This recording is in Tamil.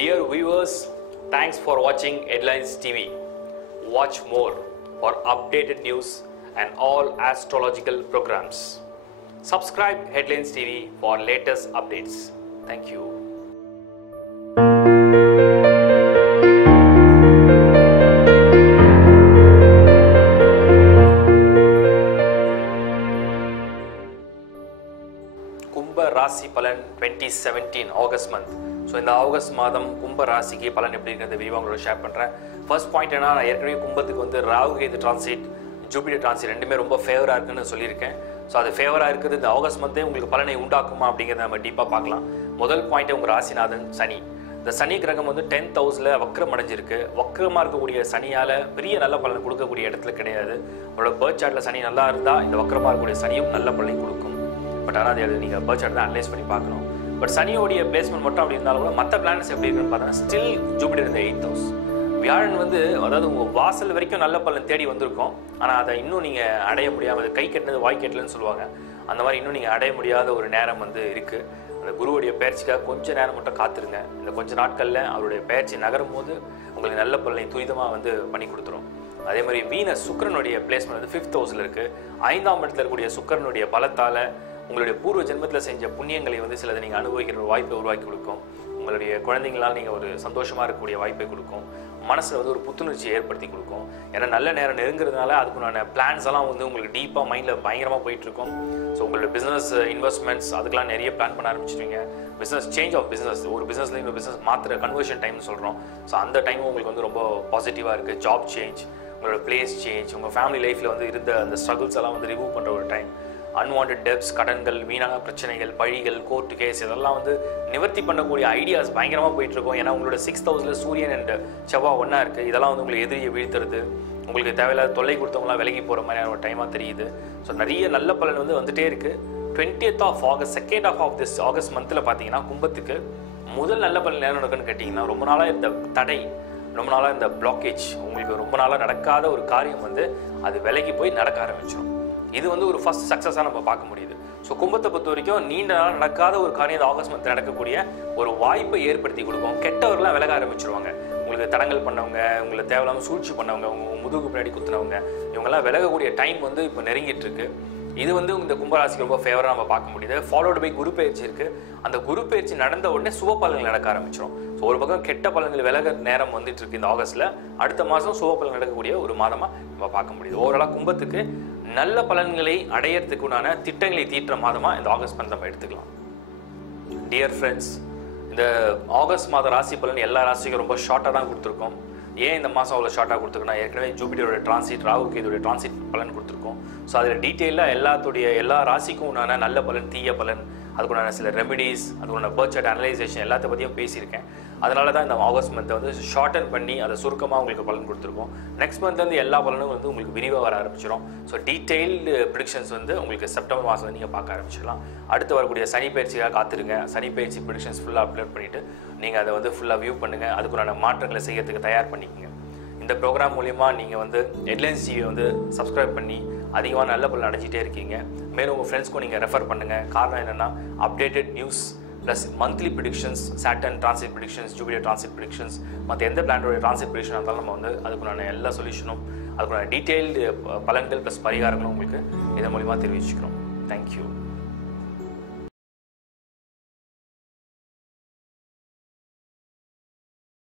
Dear viewers, thanks for watching Headlines TV. Watch more for updated news and all astrological programs. Subscribe Headlines TV for latest updates. Thank you. கும்ப ராசி பலன் 2017 ஆகஸ்ட் மந்த். ஸோ இந்த ஆகஸ்ட் மாதம் கும்ப ராசிக்கு பலன் எப்படி இருக்கிறது விரிவாக உங்களோட ஷேர் பண்ணுறேன். ஃபர்ஸ்ட் பாயிண்ட் என்ன, நான் ஏற்கனவே கும்பத்துக்கு வந்து Rahu Ketu transit, Jupiter transit ரெண்டுமே ரொம்ப ஃபேவராக இருக்குன்னு சொல்லியிருக்கேன். ஸோ அது ஃபேவராக இருக்குது இந்த ஆகஸ்ட் மந்தே உங்களுக்கு பலனை உண்டாக்குமா அப்படிங்கிறத நம்ம டீப்பாக பார்க்கலாம். முதல் பாயிண்ட்டே உங்கள் ராசிநாதன் சனி. இந்த சனி கிரகம் வந்து 10th ஹவுஸில் வக்ரம் அடைஞ்சிருக்கு. வக்ரமாக இருக்கக்கூடிய சனியால் பெரிய நல்ல பலன் கொடுக்கக்கூடிய இடத்துல கிடையாது. உங்களோட பர்த் சார்ட்டில் சனி நல்லா இருந்தால் இந்த வக்ரமாக இருக்கக்கூடிய சனியும் நல்ல பலனை கொடுக்கும். பட் ஆனால் அது நீங்கள் பர்த் சார்ட் தான் அனலைஸ் பண்ணி பார்க்கணும். பட் சனியோடைய பிளேஸ்மெண்ட் மட்டும் அப்படி இருந்தாலும் கூட மற்ற பிளானட்ஸ் எப்படி இருக்குன்னு பார்த்தோன்னா ஸ்டில் ஜூபிட்டர் இந்த 8th ஹவுஸ். வியாழன் வந்து அதாவது உங்கள் வாசல் வரைக்கும் நல்ல பலன் தேடி வந்திருக்கோம். ஆனால் அதை இன்னும் நீங்கள் அடைய முடியாமல், கை கட்டினது வாய் கட்டலன்னு சொல்லுவாங்க, அந்த மாதிரி இன்னும் நீங்கள் அடைய முடியாத ஒரு நேரம் வந்து இருக்குது. அந்த குருவுடைய பயிற்சிக்காக கொஞ்சம் நேரம் மட்டும் காத்திருங்க. இந்த கொஞ்ச நாட்களில் அவருடைய பயிற்சி நகரும் போது உங்களுக்கு நல்ல பலனை துரிதமாக வந்து பண்ணி கொடுத்துரும். அதே மாதிரி வீனஸ் சுக்கிரனுடைய பிளேஸ்மெண்ட் வந்து 5th ஹவுஸில் இருக்குது. 5ஆம் இடத்துல இருக்கக்கூடிய சுக்கிரனுடைய பலத்தால் உங்களுடைய பூர்வ ஜென்மத்தில் செஞ்ச புண்ணியங்களை வந்து சிலதை நீங்கள் அனுபவிக்கிற ஒரு வாய்ப்பை உருவாக்கி கொடுக்கும். உங்களுடைய குழந்தைங்களால் நீங்கள் ஒரு சந்தோஷமாக இருக்கக்கூடிய வாய்ப்பை கொடுக்கும். மனசில் வந்து ஒரு புத்துணர்ச்சியை ஏற்படுத்தி கொடுக்கும். ஏன்னா நல்ல நேரம் நெருங்குறதுனால அதுக்குண்டான பிளான்ஸ் எல்லாம் வந்து உங்களுக்கு டீப்பாக மைண்டில் பயங்கரமாக போயிட்டுருக்கும். ஸோ உங்களோட பிஸ்னஸ் இன்வெஸ்ட்மெண்ட்ஸ் அதுக்கெல்லாம் நிறைய பிளான் பண்ண ஆரம்பிச்சிருவீங்க. பிஸ்னஸ் சேஞ்ச் ஆஃப் பிஸ்னஸ், ஒரு பிஸ்னஸ்லேயும் இன்னொரு பிஸ்னஸ் மாற்றுற கன்வர்ஷன் டைம்னு சொல்கிறோம். ஸோ அந்த டைம் உங்களுக்கு வந்து ரொம்ப பாசிட்டிவாக இருக்குது. ஜாப் சேஞ்ச், உங்களோட பிளேஸ் சேஞ்ச், உங்கள் ஃபேமிலி லைஃப்பில் வந்து இருந்த அந்த ஸ்ட்ரகிள்ஸ் எல்லாம் வந்து ரிமூவ் பண்ணுற ஒரு டைம். அன்வான்ட் டெப்ஸ், கடன்கள், வீணான பிரச்சனைகள், பழிகள், கோர்ட்டு கேஸ் இதெல்லாம் வந்து நிவர்த்தி பண்ணக்கூடிய ஐடியாஸ் பயங்கரமாக போயிட்டுருக்கோம். ஏன்னா உங்களோட 6th ஹவுஸில் சூரியன் அண்ட் செவ்வாய் ஒன்றா இருக்குது. இதெல்லாம் வந்து உங்களுக்கு எதிரியை வீழ்த்துறது, உங்களுக்கு தேவையில்லாத தொல்லை கொடுத்தவங்களாம் விலகி போகிற மாதிரியான ஒரு டைமாக தெரியுது. ஸோ நிறைய நல்ல பலன் வந்து வந்துகிட்டே இருக்குது. 20th of August, 2nd half of this August மந்தில் பார்த்தீங்கன்னா கும்பத்துக்கு முதல் நல்ல பலன் நேரம் நடக்குன்னு கேட்டிங்கன்னா ரொம்ப நாளாக இந்த தடை, ரொம்ப நாளாக இந்த பிளாக்கேஜ், உங்களுக்கு ரொம்ப நாளாக நடக்காத ஒரு காரியம் வந்து அது விலகி போய் நடக்க ஆரம்பிச்சிடும். இது வந்து ஒரு ஃபர்ஸ்ட் சக்ஸஸாக நம்ம பார்க்க முடியுது. ஸோ கும்பத்தை பொறுத்த வரைக்கும் நீண்ட நாள் நடக்காத ஒரு காரியம் ஆகஸ்ட் மந்த் நடக்கக்கூடிய ஒரு வாய்ப்பை ஏற்படுத்தி கொடுக்கும். கெட்டவர்கள்லாம் விலக ஆரம்பிச்சிருவாங்க. உங்களுக்கு தடங்கல் பண்ணவங்க, உங்களை தேவையில்லாமல் சூழ்ச்சி பண்ணவங்க, உங்கள் முதுகு பின்னாடி குத்துனவங்க, இவங்கெல்லாம் விலகக்கூடிய டைம் வந்து இப்போ நெருங்கிட்டு இருக்கு. இது வந்து இந்த கும்பராசிக்கு ரொம்ப ஃபேவராக நம்ம பார்க்க முடியுது. ஃபாலோடு பை குரு பயிற்சி இருக்குது. அந்த குரு பயிற்சி நடந்த உடனே சுப பலன்கள் நடக்க ஆரம்பிச்சிடும். ஸோ ஒரு பக்கம் கெட்ட பலன்கள் விலக நேரம் வந்துட்டு இருக்கு இந்த ஆகஸ்ட்டில். அடுத்த மாதம் சுப பலன் நடக்கக்கூடிய ஒரு மாதமாக நம்ம பார்க்க முடியுது. ஓவராலாக கும்பத்துக்கு நல்ல பலன்களை அடையிறதுக்குண்டான திட்டங்களை தீட்டுற மாதமாக இந்த ஆகஸ்ட் மந்த் நம்ம எடுத்துக்கலாம். டியர் ஃப்ரெண்ட்ஸ், இந்த ஆகஸ்ட் மாத ராசி பலன் எல்லா ராசிக்கும் ரொம்ப ஷார்ட்டாக தான் கொடுத்துருக்கோம். ஏன் இந்த மாதம் அவ்வளோ ஷார்ட்டாக கொடுத்துருக்கோன்னா ஏற்கனவே ஜூபிட்டரோட டிரான்சிட், ராகு கேதுடைய டிரான்சிட் பலன் கொடுத்துருக்கோம். ஸோ அதில் டீட்டெயிலாக எல்லா ராசிக்கும் உண்டான நல்ல பலன், தீய பலன், அதுக்குண்டான சில ரெமிடிஸ், அதுக்குண்டான பர்த் சார்ட் அனலைசேஷன் எல்லாத்த பற்றியும் பேசியிருக்கேன். அதனால தான் இந்த ஆகஸ்ட் மந்த்தை வந்து ஷார்டன் பண்ணி அதை சுருக்கமாக உங்களுக்கு பலன் கொடுத்துருக்கோம். நெக்ஸ்ட் மந்த் வந்து எல்லா பலனும் வந்து உங்களுக்கு விரிவாக வர ஆரம்பிச்சிடும். ஸோ டீட்டெயில்டு ப்ரிடிக்ஷன்ஸ் வந்து உங்களுக்கு செப்டம்பர் மாதம் நீங்கள் பார்க்க ஆரம்பிச்சிடலாம். அடுத்து வரக்கூடிய சனி பயிற்சியாக காத்துருங்க. சனி பயிற்சி ப்ரிடிக்ஷன்ஸ் ஃபுல்லாக அப்லோட் பண்ணிவிட்டு நீங்கள் அதை வந்து ஃபுல்லாக வியூ பண்ணுங்கள். அதுக்குண்டான மாற்றங்களை செய்யறதுக்கு தயார் பண்ணிக்கோங்க. இந்த ப்ரோக்ராம் மூலிமா நீங்கள் வந்து ஹெட்லைன்ஸ் டிவியை வந்து சப்ஸ்கிரைப் பண்ணி அதிகமாக நல்ல பலன் அடைஞ்சிட்டே இருக்கீங்க. மேலும் உங்கள் ஃப்ரெண்ட்ஸ்க்கும் நீங்கள் ரெஃபர் பண்ணுங்கள். காரணம் என்னென்னா updated news plus monthly predictions, Saturn transit predictions, Jupiter transit predictions, மற்ற எந்த பிளானோட டிரான்சிட் ப்ரிடிக்ஷன் இருந்தாலும் நம்ம வந்து அதுக்குண்டான எல்லா சொல்யூஷனும், அதுக்குண்டான டீட்டெயில்டு பலன்கள் ப்ளஸ் பரிகாரங்களும் உங்களுக்கு இதன் மூலிமா தெரிவிச்சுக்கிறோம். தேங்க்யூ.